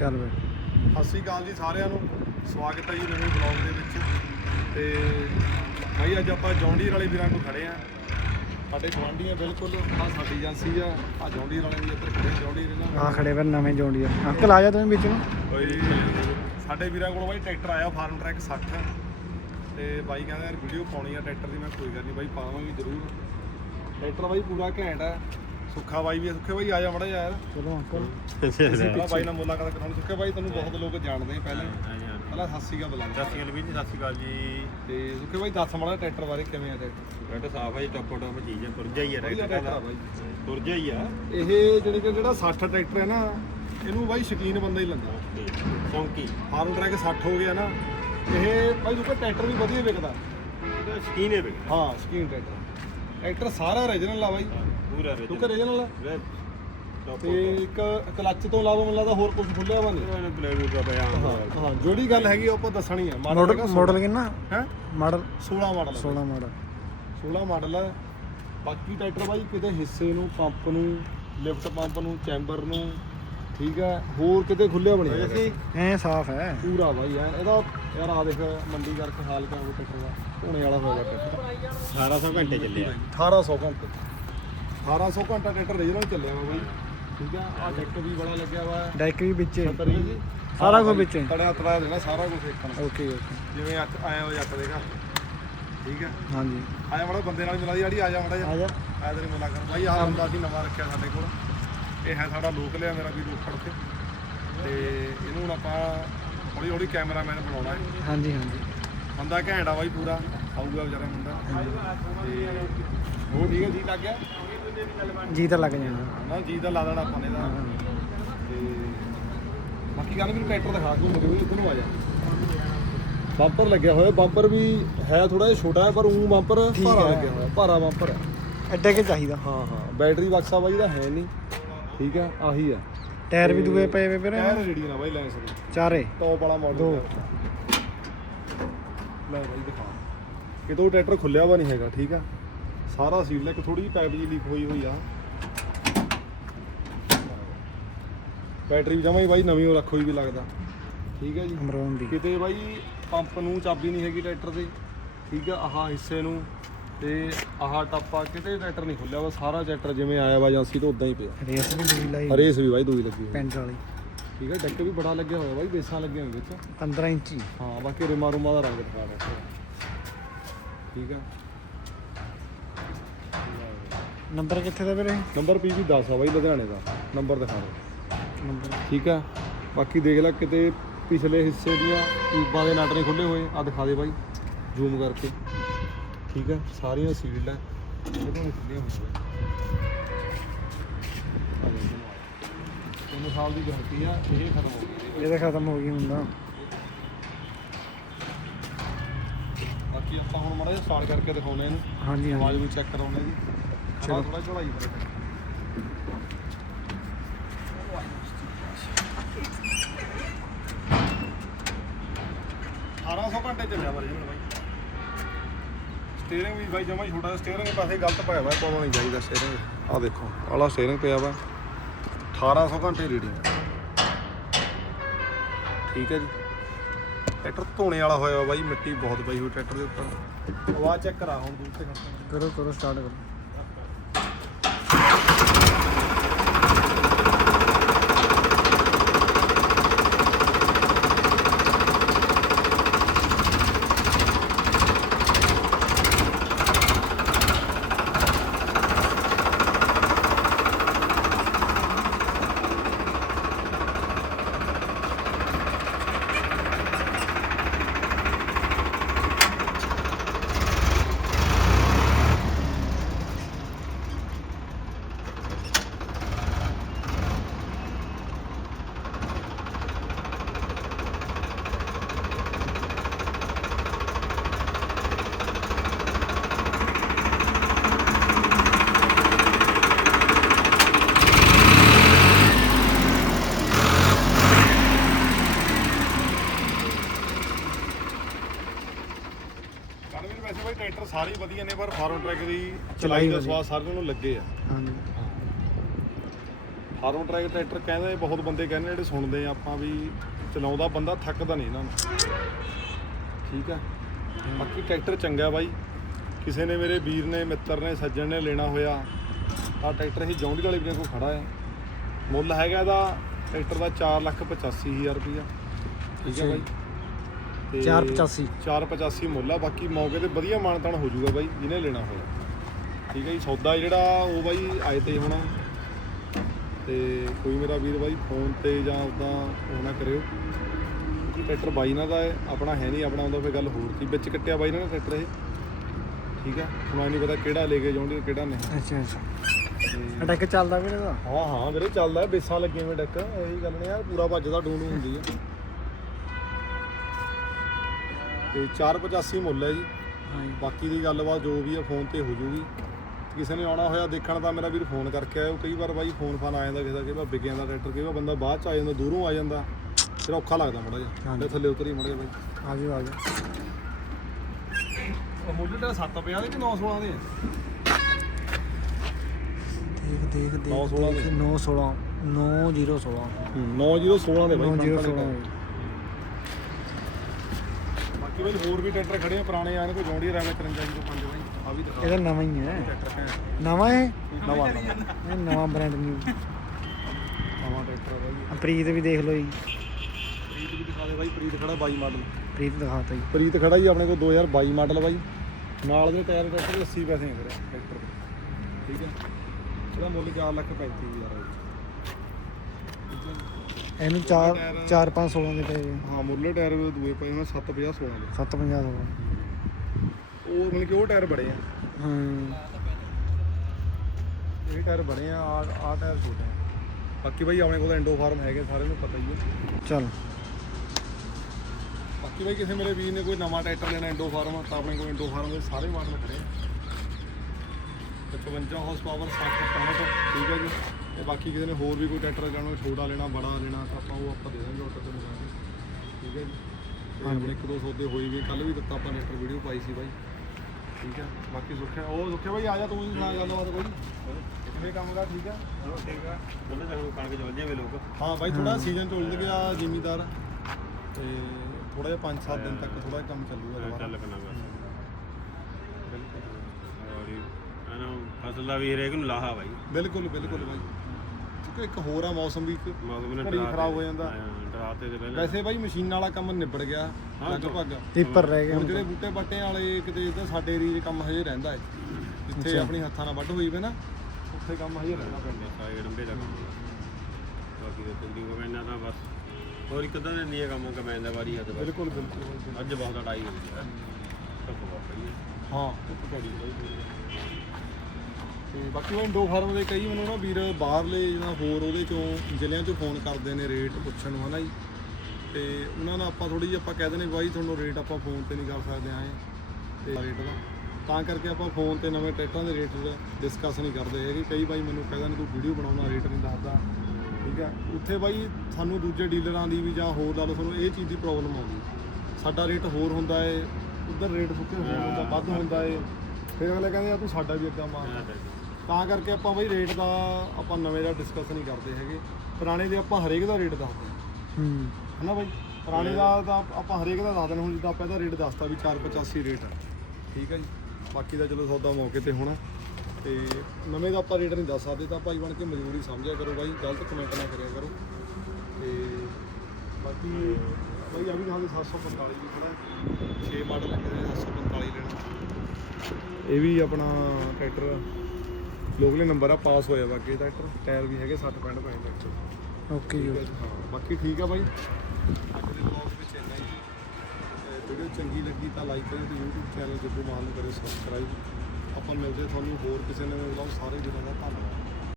ਚੱਲ ਵੇ। ਸਤਿ ਸ਼੍ਰੀ ਅਕਾਲ ਜੀ ਸਾਰਿਆਂ ਨੂੰ। ਸਵਾਗਤ ਹੈ ਜੀ ਨਵੇਂ ਬਲੌਗ ਦੇ ਵਿੱਚ। ਤੇ ਭਾਈ ਅੱਜ ਆਪਾਂ ਜੌਂਡੀਰ ਵਾਲੇ ਵੀਰਾਂ ਕੋਲ ਖੜੇ ਆ। ਸਾਡੇ ਗੁਆਂਢੀ ਆ ਬਿਲਕੁਲ ਆ ਸਾਡੀ ਏਜੰਸੀ ਆ। ਆ ਜੌਂਡੀਰ ਵਾਲੇ ਵੀ ਇੱਧਰ ਖੜੇ ਜੌਂਡੀਰ ਇਹਨਾਂ ਆ ਖੜੇ ਫਿਰ ਨਵੇਂ ਜੋਂਡੀ ਅੰਕਲ ਆ ਜਾ ਤੁਸੀਂ ਵਿੱਚ ਨੂੰ। ਬਈ ਸਾਡੇ ਵੀਰਾਂ ਕੋਲ ਬਾਈ ਟਰੈਕਟਰ ਆਇਆ ਫਾਰਮ ਟਰੈਕ 60 ਤੇ ਬਾਈ ਕਹਿੰਦਾ ਯਾਰ ਵੀਡੀਓ ਪਾਉਣੀ ਆ ਟਰੈਕਟਰ ਦੀ ਮੈਂ ਕੋਈ ਗੱਲ ਨਹੀਂ ਬਾਈ ਪਾਵਾਂਗੇ ਜ਼ਰੂਰ। ਟਰੈਕਟਰ ਬਾਈ ਪੂਰਾ ਘੈਂਟ ਆ। ਸੁੱਖਾ ਬਾਈ ਵੀ ਆ ਸੁੱਖੇ ਬਾਈ ਆ ਜਾ ਮੜਾ ਯਾਰ। ਚਲੋ ਅੰਕਲ। ਬਾਈ ਨਾਲ ਮੁਲਾਕਾਤ ਕਰਾਉਣੀ ਸੁੱਖੇ ਬਾਈ ਤੈਨੂੰ ਬਹੁਤ ਲੋਕ ਜਾਣਦੇ ਆ ਪਹਿਲਾਂ। ਪਹਿਲਾਂ ਸਤਿ ਸ਼੍ਰੀ ਅਕਾਲ ਬੁਲਾਉਂਦਾ ਸਤਿ ਸ਼੍ਰੀ ਅਕਾਲ ਵੀਰ ਜੀ ਸਤਿ ਸ਼੍ਰੀ ਅਕਾਲ ਜੀ। ਤੇ ਸੁੱਖੇ ਬਾਈ ਦੱਸ ਮੜਾ ਟਰੈਕਟਰ ਬਾਰੇ ਕਿਵੇਂ ਆ ਟਰੈਕਟਰ? ਬੈਠ ਸਾਫ਼ ਹੈ ਜੀ ਟੱਪੋ ਟੱਪ ਚੀਜ਼ ਹੈ ਪੁਰਜਾ ਹੀ ਹੈ ਵਧੀਆ ਟਰੈਕਟਰ ਆ ਦਾ ਬਾਈ। ਪੁਰਜਾ ਹੀ ਆ। ਇਹ ਜਿਹੜੀ ਕਿ ਜਿਹੜਾ 60 ਟਰੈਕਟਰ ਹੈ ਨਾ ਇਹਨੂੰ ਬਾਈ ਸ਼ਕੀਨ ਬੰਦਾ ਹੀ ਲੈਂਦਾ। ਤੇ ਚੌਂਕੀ। ਫਾਰਮ ਟਰੈਕ 60 ਹੋ ਗਿਆ ਨਾ ਇਹ ਬਾਈ ਸੁੱਖੇ ਟਰੈਕਟਰ ਵੀ ਵਧੀਆ ਵਿਕਦਾ। ਸ਼ਕੀਨ ਹੈ ਬਈ ਹਾਂ ਸ਼ਕੀਨ ਟਰੈਕਟਰ। ਟਰੈਕਟਰ ਸਾਰਾ ਓਰੀਜਨਲ ਆ ਬਾਈ। ਪੂਰਾ ਰੇ ਸੁੱਖੇ ਓਰੀਜਨਲ ਆ। ਵੇ ਟੱਪੋ ਤੇ ਇੱਕ ਕਲੱਚ ਤੋਂ ਇਲਾਵਾ ਮੈਨੂੰ ਲੱਗਦਾ ਹੋਰ ਕੁਝ ਖੁੱਲਿਆ ਵਾ ਨਹੀਂ। ਇਹਨੇ ਪਲੇਅਰ ਦਾ ਪਿਆ। ਹਾਂ ਹਾਂ ਜਿਹੜੀ ਗੱਲ ਹੈਗੀ ਉਹ ਆਪਾਂ ਦੱਸਣੀ ਹੈ ਮਾਡਲ ਮਾਡਲ ਕਿੰਨਾ? ਹੈ? ਮਾਡਲ। 16 model 16 model. 16 ਮਾਡਲ ਹੈ ਬਾਕੀ ਟਰੈਕਟਰ ਬਾਈ ਕਿਤੇ ਹਿੱਸੇ ਨੂੰ ਪੰਪ ਨੂੰ ਲਿਫਟ ਪੰਪ ਨੂੰ ਚੈਂਬਰ ਨੂੰ ਠੀਕ ਹੈ ਹੋਰ ਕਿਤੇ ਖੁੱਲਿਆ ਬਣਿਆ ਅਸੀਂ ਐ ਸਾਫ਼ ਹੈ। ਪੂਰਾ ਬਾਈ ਐ ਇਹਦਾ ਯਾਰ ਆ ਦੇਖ ਮੰਡੀ ਕਰਕੇ ਹਾਲ ਕਿਆ ਹੋ ਟਰੈਕਟਰ ਦਾ। ਧੋਣੇ ਵਾਲਾ ਹੋਇਆ ਟਰੈਕਟਰ। 1800 ਘੰਟੇ ਚੱਲਿਆ। 1800 ਘੰਟੇ। 1800 ਘੰਟਾ ਟਰੈਕਟਰ ਰੀਜਨਲ ਚੱਲਿਆ ਵਾ ਬਾਈ। ਠੀਕ ਆ ਆ ਡੈਕ ਵੀ ਬੜਾ ਲੱਗਿਆ ਵਾ। ਡੈਕ ਵੀ ਵਿੱਚ। ਜੀ ਸਾਰਾ ਕੁਝ ਵਿੱਚ। ਤੜਿਆ ਤੜਾ ਦੇਣਾ ਸਾਰਾ ਕੁਝ ਦੇਖਣ। Okay okay. ਜਿਵੇਂ ਅੱਖ ਆਇਆ ਹੋ ਜੱਟ ਦੇਗਾ ਠੀਕ ਹੈ। ਹਾਂਜੀ। ਆਇਆ ਮੜਾ ਬੰਦੇ ਨਾਲ ਮਿਲਾ ਦੀ ਜਿਹੜੀ ਆ ਜਾ ਮੜਾ ਆ ਜਾ। ਆਇਆ ਤੇਰੀ ਮੁਲਾਕਾਤ। ਬਾਈ ਆਹ ਹੁੰਦਾ ਸੀ ਨਵਾਂ ਰੱਖਿਆ ਸਾਡੇ ਕੋਲ। ਇਹ ਹੈ ਸਾਡਾ ਲੋਕ ਲਿਆ ਮੇਰਾ ਵੀ ਰੋਕੜ ਤੇ ਤੇ ਇਹਨੂੰ ਹੁਣ ਆਪਾਂ ਹੌਲੀ ਹੌਲੀ ਕੈਮਰਾਮੈਨ ਬਣਾਉਣਾ ਹੈ। ਹਾਂਜੀ ਹਾਂਜੀ। ਬੰਦਾ ਘੈਂਟ ਆ ਬਾਈ ਪੂਰਾ ਆਊਗਾ ਵਿਚਾਰਾ ਮੁੰਡਾ। ਤੇ ਉਹ ਠੀਕ ਹੈ ਜੀ ਲੱਗ ਗਿਆ? ਜੀ ਤਾਂ ਲੱਗ ਜਾਣਾ। ਨਾ ਜੀ ਦਾ ਲਾ ਦੇਣਾ ਆਪਾਂ ਨੇ ਦਾ ਤੇ ਬਾਕੀ ਗੱਲ ਵੀ ਟਰੈਕਟਰ ਦਿਖਾ ਕੇ ਮੁੰਡੇ ਵੀ ਇੱਧਰ ਆ ਜਾ। ਬੰਪਰ ਲੱਗਿਆ ਹੋਇਆ ਬੰਪਰ ਵੀ ਹੈ ਥੋੜਾ ਜਿਹਾ ਛੋਟਾ ਹੈ ਪਰ ਉਹ ਬੰਪਰ ਭਾਰਾ ਹੈ। ਲੱਗਿਆ ਹੋਇਆ ਭਾਰਾ ਬੰਪਰ ਹੈ। ਐਡੇ ਕੇ ਚਾਹੀਦਾ। ਹਾਂ ਹਾਂ। ਬੈਟਰੀ ਬਕਸਾ ਬਾਈ ਦਾ ਹੈ ਨਹੀਂ। ਠੀਕ ਹੈ ਆਹੀ ਹੈ ਟਾਇਰ ਵੀ ਦੂਏ ਪਏ ਵੇ ਫਿਰ ਟਾਇਰ ਰੇਡੀ ਨਾ ਬਾਈ ਲੈਂਸ ਦੇ ਚਾਰੇ। ਟੌਪ ਵਾਲਾ ਮਾਡਲ ਦੋ। ਲੈ ਬਾਈ ਦਿਖਾ। ਕਿਤੋਂ ਟਰੈਕਟਰ ਖੁੱਲਿਆ ਵਾ ਨਹੀਂ ਹੈਗਾ ਠੀਕ ਆ। ਸਾਰਾ ਸੀਲ ਇੱਕ ਥੋੜੀ ਜਿਹੀ ਪਾਈਪ ਜੀ ਲੀਕ ਹੋਈ ਹੋਈ ਆ। ਬੈਟਰੀ ਵੀ ਜਮਾ ਹੀ ਬਾਈ ਨਵੀਂ ਉਹ ਰੱਖੋ ਹੀ ਵੀ ਲੱਗਦਾ। ਠੀਕ ਹੈ ਜੀ। ਅਮਰੋਨ ਦੀ। ਕਿਤੇ ਬਾਈ ਪੰਪ ਨੂੰ ਚਾਬੀ ਨਹੀਂ ਹੈਗੀ ਟਰੈਕਟਰ ਦੀ ਠੀਕ ਆ ਆਹ ਹਿੱਸੇ ਨੂੰ। ਤੇ ਆਹ ਟੱਪਾ ਕਿਤੇ ਟਰੈਕਟਰ ਨਹੀਂ ਖੁੱਲਿਆ ਵਾ ਸਾਰਾ ਟਰੈਕਟਰ ਜਿਵੇਂ ਆਇਆ ਵਾ ਏਜੰਸੀ ਤੋਂ ਉਦਾਂ ਹੀ ਪਿਆ। ਰੇਸ ਵੀ ਦੂਈ ਲਾਈ। ਰੇਸ ਵੀ ਬਾਈ ਦੂਈ ਲੱਗੀ ਹੋਈ। ਪੈਂਟ ਵਾਲੀ। ਠੀਕ ਹੈ ਡੱਕ ਵੀ ਬੜਾ ਲੱਗਿਆ ਹੋਇਆ ਬਾਈ ਬੇਸਾਂ ਲੱਗੀਆਂ ਹੋਈਆਂ ਵਿੱਚ। 15 ਇੰਚੀ। ਹਾਂ ਬਾਕੀ ਰਿਮਾ ਰੁਮਾ ਦਾ ਰੰਗ ਦਿਖਾ ਰਿਹਾ। ਠੀਕ ਹੈ। ਨੰਬਰ ਕਿੱਥੇ ਦਾ ਵੀਰੇ? ਨੰਬਰ ਪੀਵੀ 10 ਆ ਬਾਈ ਲੁਧਿਆਣੇ ਦਾ। ਨੰਬਰ ਦਿਖਾ ਦਿਓ। ਨੰਬਰ। ਠੀਕ ਹੈ। ਬਾਕੀ ਦੇਖ ਲੈ ਕਿਤੇ ਪਿਛਲੇ ਹਿੱਸੇ ਦੀਆਂ ਟਿਊਬਾਂ ਦੇ ਨਟ ਨਹੀਂ ਖੁੱਲੇ ਹੋਏ। ਆ ਦਿਖਾ ਦੇ ਬਾਈ ਜ਼ੂਮ ਕਰਕੇ। ਠੀਕ ਹੈ ਸਾਰੀਆਂ ਸੀਲਡ ਹੈ ਇਹ ਤੋਂ ਖੁੱਲੀਆਂ ਹੋਈਆਂ ਤਿੰਨ ਸਾਲ ਦੀ ਗਾਰੰਟੀ ਆ ਇਹ ਖਤਮ ਹੋ ਗਈ। ਇਹ ਤਾਂ ਖਤਮ ਹੋ ਗਈ ਹੁੰਦਾ ਬਾਕੀ ਆਪਾਂ ਹੁਣ ਮਾੜਾ ਜਿਹਾ ਸਟਾਰਟ ਕਰਕੇ ਦਿਖਾਉਨੇ ਇਹਨੂੰ। ਹਾਂਜੀ ਆਵਾਜ਼ ਵੀ ਚੈੱਕ ਕਰਾਉਨੇ ਇਹਦੀ ਚਲੋ। ਥੋੜਾ ਚੜਾਈ 1800 ਘੰਟੇ ਚੱਲਿਆ ਵਰਜਨ ਬਾਈ। ਸਟੀਅਰਿੰਗ ਵੀ ਬਾਈ ਜਮਾ ਛੋਟਾ ਸਟੀਅਰਿੰਗ ਪਾਸੇ ਗਲਤ ਪਾਇਆ ਵਾ ਪਾਉਣਾ ਨਹੀਂ ਚਾਹੀਦਾ ਸਟੀਅਰਿੰਗ ਆਹ ਦੇਖੋ, ਆਲਾ ਸਟੀਅਰਿੰਗ ਪਿਆ ਵਾ 1800 ਘੰਟੇ ਰੀਡਿੰਗ ਠੀਕ ਹੈ ਜੀ। ਟਰੈਕਟਰ ਧੋਣੇ ਵਾਲਾ ਹੋਇਆ ਬਾਈ, ਮਿੱਟੀ ਬਹੁਤ ਪਈ ਹੋਈ ਟਰੈਕਟਰ ਦੇ ਉੱਪਰ। ਆਵਾਜ਼ ਚੈੱਕ ਕਰਾ ਹੁਣ ਦੂਰ ਤੇ। ਕਰੋ ਕਰੋ ਸਟਾਰਟ ਕਰੋ ਕਰਵੀਰ ਵੈਸੇ ਬਾਈ ਟਰੈਕਟਰ ਸਾਰੇ ਵਧੀਆ ਨੇ ਪਰ ਫਾਰਮ ਟਰੈਕ ਦੀ ਚਲਾਈ ਦਾ। ਸਵਾਦ ਸਾਰਿਆਂ ਨੂੰ ਲੱਗੇ ਆ। ਹਾਂਜੀ। ਫਾਰਮ ਟਰੈਕ ਟਰੈਕਟਰ ਕਹਿੰਦੇ ਬਹੁਤ ਬੰਦੇ ਕਹਿੰਦੇ ਜਿਹੜੇ ਸੁਣਦੇ ਆ ਆਪਾਂ ਵੀ ਚਲਾਉਂਦਾ ਬੰਦਾ ਥੱਕਦਾ ਨਹੀਂ ਇਹਨਾਂ ਨੂੰ। ਠੀਕ ਆ? ਬਾਕੀ ਟਰੈਕਟਰ ਚੰਗਾ ਬਾਈ। ਕਿਸੇ ਨੇ ਮੇਰੇ ਵੀਰ ਨੇ ਮਿੱਤਰ ਨੇ ਸੱਜਣ ਨੇ ਲੈਣਾ ਹੋਇਆ ਆ ਟਰੈਕਟਰ ਇਹ ਜੌਂਡੀ ਵਾਲੇ ਵੀਰੇ ਕੋਲ ਖੜਾ ਹੈ ਮੁੱਲ ਹੈਗਾ ਇਹਦਾ ਟਰੈਕਟਰ ਦਾ 485000 ਰੁਪਇਆ ਠੀਕ ਹੈ ਬਾਈ? ਤੇ 485 485 ਮੁੱਲ ਆ ਬਾਕੀ ਮੌਕੇ ਤੇ ਵਧੀਆ ਮਾਨਤਾਨ ਹੋ ਜਾਊਗਾ ਬਾਈ ਜਿਹਨੇ ਲੈਣਾ ਹੋਇਆ। ਠੀਕ ਹੈ ਜੀ ਸੌਦਾ ਜਿਹੜਾ ਉਹ ਬਾਈ ਆਏ ਤੇ ਹੁਣ। ਤੇ ਕੋਈ ਮੇਰਾ ਵੀਰ ਬਾਈ ਫੋਨ ਤੇ ਜਾਂ ਉਦਾਂ ਉਹ ਨਾ ਕਰਿਓ। ਟਰੈਕਟਰ ਬਾਈ ਨਾਲ ਦਾ ਹੈ ਆਪਣਾ ਹੈ ਨਹੀਂ ਆਪਣਾ ਹੁੰਦਾ ਫੇ ਗੱਲ ਹੋਰ ਕੀ ਵਿੱਚ ਕੱਟਿਆ ਬਾਈ ਨਾਲ ਟਰੈਕਟਰ ਇਹ। ਠੀਕ ਹੈ ਹੁਣ ਨਹੀਂ ਪਤਾ ਕਿਹੜਾ ਲੈ ਕੇ ਜਾਉਂਦੇ ਕਿਹੜਾ ਨਹੀਂ। ਅੱਛਾ ਅੱਛਾ। ਡੈਕ ਚੱਲਦਾ ਵੀਰੇ ਦਾ? ਹਾਂ ਹਾਂ ਵੀਰੇ ਚੱਲਦਾ ਬੇਸਾਂ ਲੱਗੇ ਹੋਏ ਡੱਕ। ਇਹੀ ਗੱਲ ਨੇ ਯਾਰ ਪੂਰਾ ਵੱਜਦਾ ਡੂਨ ਹੁੰਦੀ ਆ। ਤੇ 485 ਮੁੱਲ ਹੈ ਜੀ। ਹਾਂ ਜੀ। ਬਾਕੀ ਦੀ ਗੱਲਬਾਤ ਜੋ ਵੀ ਆ ਫੋਨ ਤੇ ਹੋ ਜੂਗੀ। ਕਿਸੇ ਨੇ ਆਉਣਾ ਹੋਇਆ ਦੇਖਣ ਦਾ ਮੇਰਾ ਵੀਰ ਫੋਨ ਕਰਕੇ ਆਇਓ ਕਈ ਵਾਰ ਬਾਈ ਫੋਨ ਫਾਨ ਆ ਜਾਂਦਾ ਕਿਸੇ ਦਾ ਕਿ ਵਿਗਿਆਂ ਦਾ ਟਰੈਕਟਰ ਵਾਰ ਬੰਦਾ ਬਾਅਦ ਚ ਆ ਜਾਂਦਾ ਦੂਰੋਂ ਆ ਜਾਂਦਾ। ਫਿਰ ਔਖਾ ਲੱਗਦਾ ਮੜਾ ਜਿਹਾ। ਹਾਂਜੀ। ਤੇ ਥੱਲੇ ਉਤਰੀ ਮੜਾ ਜਿਹਾ ਬਾਈ। ਆ ਜਾਓ ਆ ਜਾਓ। ਉਹ ਮੁੱਲ ਦਾ 750 ਦੇ ਕਿ 916 ਦੇ? ਦੇਖ ਦੇਖ ਦੇਖ ਨੌ ਸੋਲਾਂ ਦੇਖ 916 9016 ਹੂੰ 9016 ਦੇ ਬਾਈ। 9016 ਬਾਕੀ ਬਾਈ ਹੋਰ ਵੀ ਟਰੈਕਟਰ ਖੜੇ ਆ ਪੁਰਾਣੇ ਆਣ ਕੋ ਜੌਂਡੀ ਰੈਵੇਂ 53 ਤੋਂ ਪੰਜ ਬਾਈ। ਆ ਵੀ ਦਿਖਾ ਇਹਦਾ ਨਵਾਂ ਹੀ ਹੈ। ਟਰੈਕਟਰ ਹੈ? ਨਵਾਂ ਹੈ? ਨਵਾਂ ਇਹ ਨਵਾਂ ਬ੍ਰਾਂਡ ਨਿਊ ਨਵਾਂ ਟਰੈਕਟਰ ਆ ਬਾਈ। ਪ੍ਰੀਤ ਵੀ ਦੇਖ ਲਓ ਜੀ। ਪ੍ਰੀਤ ਵੀ ਦਿਖਾ ਦੇ ਬਾਈ ਪ੍ਰੀਤ ਖੜਾ 22 ਮਾਡਲ ਪ੍ਰੀਤ ਦਿਖਾਤਾ ਜੀ। ਪ੍ਰੀਤ ਖੜਾ ਜੀ ਆਪਣੇ ਕੋਲ 2022 ਮਾਡਲ ਬਾਈ ਨਾਲ ਦੇ ਟਾਇਰ ਟਰੈਕਟਰ ਦੇ 80 ਪੈਸੇ ਕਰਿਆ ਟਰੈਕਟਰ। ਠੀਕ ਹੈ। ਇਹਦਾ ਮੁੱਲ 4 ਲੱਖ 35000 ਹੈ ਠੀਕ ਹੈ। ਇਹਨੂੰ 4 4 5 16 ਦੇ ਪਏ ਹਾਂ ਮੁੱਲੇ ਟਾਇਰ ਵੀ ਦੂਏ ਪਏ ਹੋਣ 750 16 ਦੇ। 750 16 ਉਹ ਮਤਲਬ ਕਿ ਉਹ ਟਾਇਰ ਬੜੇ ਆ। ਹਾਂ। ਇਹ ਟਾਇਰ ਬੜੇ ਆ ਆ ਆ ਟਾਇਰ ਛੋਟੇ ਆ। ਬਾਕੀ ਬਾਈ ਆਪਣੇ ਕੋਲ ਐਂਡੋ ਫਾਰਮ ਹੈਗੇ ਸਾਰਿਆਂ ਨੂੰ ਪਤਾ ਹੀ ਹੈ ਚਲ। ਬਾਕੀ ਬਾਈ ਕਿਸੇ ਮੇਰੇ ਵੀਰ ਨੇ ਕੋਈ ਨਵਾਂ ਟਰੈਕਟਰ ਲੈਣਾ ਐਂਡੋ ਫਾਰਮ ਤਾਂ ਆਪਣੇ ਕੋਲ ਐਂਡੋ ਫਾਰਮ ਦੇ ਸਾਰੇ ਮਾਡਲ ਖੜੇ ਆ। 55 ਹਾਰਸ ਪਾਵਰ 60 65 ਠੀਕ ਹੈ ਜੀ। ਤੇ ਬਾਕੀ ਕਿਸੇ ਨੇ ਹੋਰ ਵੀ ਕੋਈ ਟਰੈਕਟਰ ਲੈਣਾ ਛੋਟਾ ਲੈਣਾ ਬੜਾ ਲੈਣਾ ਤਾਂ ਆਪਾਂ ਉਹ ਆਪਾਂ ਦੇ ਦਾਂਗੇ ਆਰਡਰ ਤੇ ਲਗਾ ਕੇ। ਠੀਕ ਹੈ ਜੀ? ਤੇ ਆਪਣੇ ਇੱਕ ਦੋ ਸੌਦੇ ਹੋਈ ਵੀ ਕੱਲ ਵੀ ਦਿੱਤਾ ਆਪਾਂ ਟਰੈਕਟਰ ਵੀਡੀਓ ਪਾਈ ਸੀ ਬਾਈ। ਠੀਕ ਹੈ? ਬਾਕੀ ਸੁੱਖਿਆ ਉਹ ਸੁੱਖਿਆ ਬਾਈ ਆ ਜਾ ਤੂੰ ਸੁਣਾ ਗੱਲਬਾਤ ਕੋਈ। ਕਿਵੇਂ ਕੰਮ ਦਾ ਠੀਕ ਹੈ? ਠੀਕ ਆ ਬੋਲੇ ਤਾਂ ਹੁਣ ਕਣਕ ਜਲ ਜਾਵੇ ਲੋਕ। ਹਾਂ ਬਾਈ ਥੋੜਾ ਸੀਜ਼ਨ ਚ ਉਲਝ ਗਿਆ ਜ਼ਿਮੀਦਾਰ। ਤੇ ਥੋੜਾ ਜਿਹਾ 5-7 ਦਿਨ ਤੱਕ ਥੋੜਾ ਕੰਮ ਚੱਲੂਗਾ ਦੁਬਾਰਾ। ਚੱਲ ਪੈਣਾ ਬਸ। ਔਰ ਇਹ ਫਸਲ ਦਾ ਵੀ ਹਰੇਕ ਨੂੰ ਲਾਹਾ ਬਾਈ। ਬਿਲਕੁਲ ਬਿਲਕੁਲ ਬਾਈ। ਇੱਕ ਹੋਰ ਆ ਮੌਸਮ ਵੀ ਇੱਕ ਮੌਸਮ ਨੇ ਘੜੀ ਡਰਾ ਖਰਾਬ ਹੋ ਜਾਂਦਾ। ਡਰਾਤੇ ਤੇ ਪਹਿਲਾਂ। ਵੈਸੇ ਬਾਈ ਮਸ਼ੀਨਾਂ ਵਾਲਾ ਕੰਮ ਨਿਬੜ ਗਿਆ ਹਾਂ, ਲਗਭਗ। ਪੇਪਰ ਰਹਿ ਗਿਆ ਹੁਣ ਜਿਹੜੇ ਬੂਟੇ ਬਾਟੇ ਵਾਲੇ ਕਿਤੇ ਇਦਾਂ ਸਾਡੇ ਏਰੀਏ 'ਚ ਕੰਮ ਹਜੇ ਰਹਿੰਦਾ ਹੈ ਜਿੱਥੇ ਆਪਣੀ ਹੱਥਾਂ ਨਾਲ ਵੱਢ ਹੋਈ ਵੇ ਨਾ ਉੱਥੇ ਕੰਮ ਹਜੇ ਰਹਿਣਾ ਪੈਂਦਾ ਸਾਏ ਡੰਬੇ ਦਾ ਕੰਮ। ਬਾਕੀ ਤਾਂ ਤੰਦੀ ਕੋ ਮੈਨਾਂ ਤਾਂ ਬਸ। ਹੋਰ ਇੱਕ ਤਾਂ ਨਹੀਂ ਕੰਮ ਕਮੈਨ ਦਾ ਵਾਰੀ ਹੱਦ ਬਸ। ਬਿਲਕੁਲ ਬਿਲਕੁਲ। ਅੱਜ ਬਹੁਤ ਅਟਾਈ ਹੋ। ਗਈ ਹੈ। ਸਭ ਬਹੁਤ ਪਈ ਹੈ। ਤੇ ਬਾਕੀ ਉਹ ਇੰਡੋ ਫਾਰਮ ਦੇ ਕਈ ਮੈਨੂੰ ਨਾ ਵੀਰ ਬਾਹਰਲੇ ਜਾਂ ਹੋਰ ਉਹਦੇ ਚੋਂ ਜ਼ਿਲ੍ਹਿਆਂ ਚੋਂ ਫੋਨ ਕਰਦੇ ਨੇ ਰੇਟ ਪੁੱਛਣ ਨੂੰ, ਹਨਾ ਜੀ? ਤੇ ਉਹਨਾਂ ਨਾਲ ਆਪਾਂ ਥੋੜੀ ਜਿਹੀ ਆਪਾਂ ਕਹਿ ਦਿੰਦੇ ਬਾਈ ਤੁਹਾਨੂੰ ਰੇਟ ਆਪਾਂ ਫੋਨ ਤੇ ਨਹੀਂ ਕਰ ਸਕਦੇ ਆਏ ਤੇ ਰੇਟ ਦਾ। ਤਾਂ ਕਰਕੇ ਆਪਾਂ ਫੋਨ ਤੇ ਨਵੇਂ ਟਰੈਕਟਰਾਂ ਦੇ ਰੇਟ ਡਿਸਕਸ ਨਹੀਂ ਕਰਦੇ ਹੈਗੇ। ਕਈ ਬਾਈ ਮੈਨੂੰ ਕਹਿੰਦੇ ਨੇ ਤੂੰ ਵੀਡੀਓ ਬਣਾਉਣਾ, ਰੇਟ ਨਹੀਂ ਦੱਸਦਾ। ਠੀਕ ਹੈ ਉੱਥੇ ਬਾਈ ਸਾਨੂੰ ਦੂਜੇ ਡੀਲਰਾਂ ਦੀ ਵੀ ਜਾਂ ਹੋਰ ਲਾ ਲਓ ਤੁਹਾਨੂੰ ਇਹ ਚੀਜ਼ ਦੀ ਪ੍ਰੋਬਲਮ ਆਉਂਦੀ। ਸਾਡਾ ਰੇਟ ਹੋਰ ਹੁੰਦਾ ਏ, ਉਧਰ ਰੇਟ ਸੁੱਕੇ ਹੋਰ ਹੁੰਦਾ ਵੱਧ ਹੁੰਦਾ ਏ। ਫਿਰ ਅਗਲੇ ਕਹਿੰਦੇ ਆ, ਤੂੰ ਸਾਡਾ ਵੀ ਅੱਗਾ ਮਾਰ। ਤਾਂ ਕਰਕੇ ਆਪਾਂ ਬਈ ਰੇਟ ਦਾ ਆਪਾਂ ਨਵੇਂ ਦਾ ਡਿਸਕਸ ਨਹੀਂ ਕਰਦੇ ਹੈਗੇ। ਪੁਰਾਣੇ ਦੇ ਆਪਾਂ ਹਰੇਕ ਦਾ ਰੇਟ ਦੱਸਦੇ ਹਾਂ। ਹੂੰ। ਹਨਾ ਬਾਈ? ਪੁਰਾਣੇ ਦਾ ਤਾਂ ਆਪਾਂ ਹਰੇਕ ਦਾ ਦੱਸ ਦਿੰਦੇ ਹੁਣ ਜਿੱਦਾਂ ਆਪਾਂ ਇਹਦਾ ਰੇਟ ਦੱਸਤਾ ਵੀ 485 ਰੇਟ ਹੈ ਠੀਕ ਹੈ ਜੀ? ਬਾਕੀ ਦਾ ਚਲੋ ਸੌਦਾ ਮੌਕੇ ਤੇ ਹੋਣਾ। ਤੇ ਨਵੇਂ ਦਾ ਆਪਾਂ ਰੇਟ ਨਹੀਂ ਦੱਸ ਸਕਦੇ। ਤਾਂ ਭਾਈ ਬਣ ਕੇ ਮਜਬੂਰੀ ਸਮਝਿਆ ਕਰੋ ਬਾਈ। ਗਲਤ ਕਮੈਂਟ ਨਾ ਕਰਿਆ ਕਰੋ। ਤੇ ਬਾਕੀ ਬਾਈ ਆ ਵੀ ਨਾਲ 745 ਵੀ ਖੜਾ 6 ਮਾਡਲ ਲੱਗੇ ਨੇ 745 ਲੈਣਾ। ਇਹ ਵੀ ਆਪਣਾ ਟਰੈਕਟਰ ਲੋਕਲੇ ਨੰਬਰ ਆ ਪਾਸ ਹੋਇਆ ਅੱਗੇ ਟਰੈਕਟਰ ਟਾਇਰ ਵੀ ਹੈਗੇ 60 65 ਪਏ ਟਰੈਕਟਰ ਓਕੇ ਜੀ ਬਾਕੀ ਠੀਕ ਆ ਬਾਈ। ਅੱਜ ਦੇ ਵਲੌਗ ਵਿੱਚ ਇੰਨਾ ਹੀ। ਤੇ ਵੀਡੀਓ ਚੰਗੀ ਲੱਗੀ ਤਾਂ ਲਾਈਕ ਕਰਿਓ ਤੇ YouTube ਚੈਨਲ ਜੱਗੂ ਮਾਨ ਨੂੰ ਕਰਿਓ ਸਬਸਕ੍ਰਾਈਬ ਆਪਾਂ ਮਿਲਦੇ ਤੁਹਾਨੂੰ ਹੋਰ ਕਿਸੇ ਨਵੇਂ ਵਲੌਗ ਸਾਰੇ ਵੀਰਾਂ ਦਾ। ਧੰਨਵਾਦ।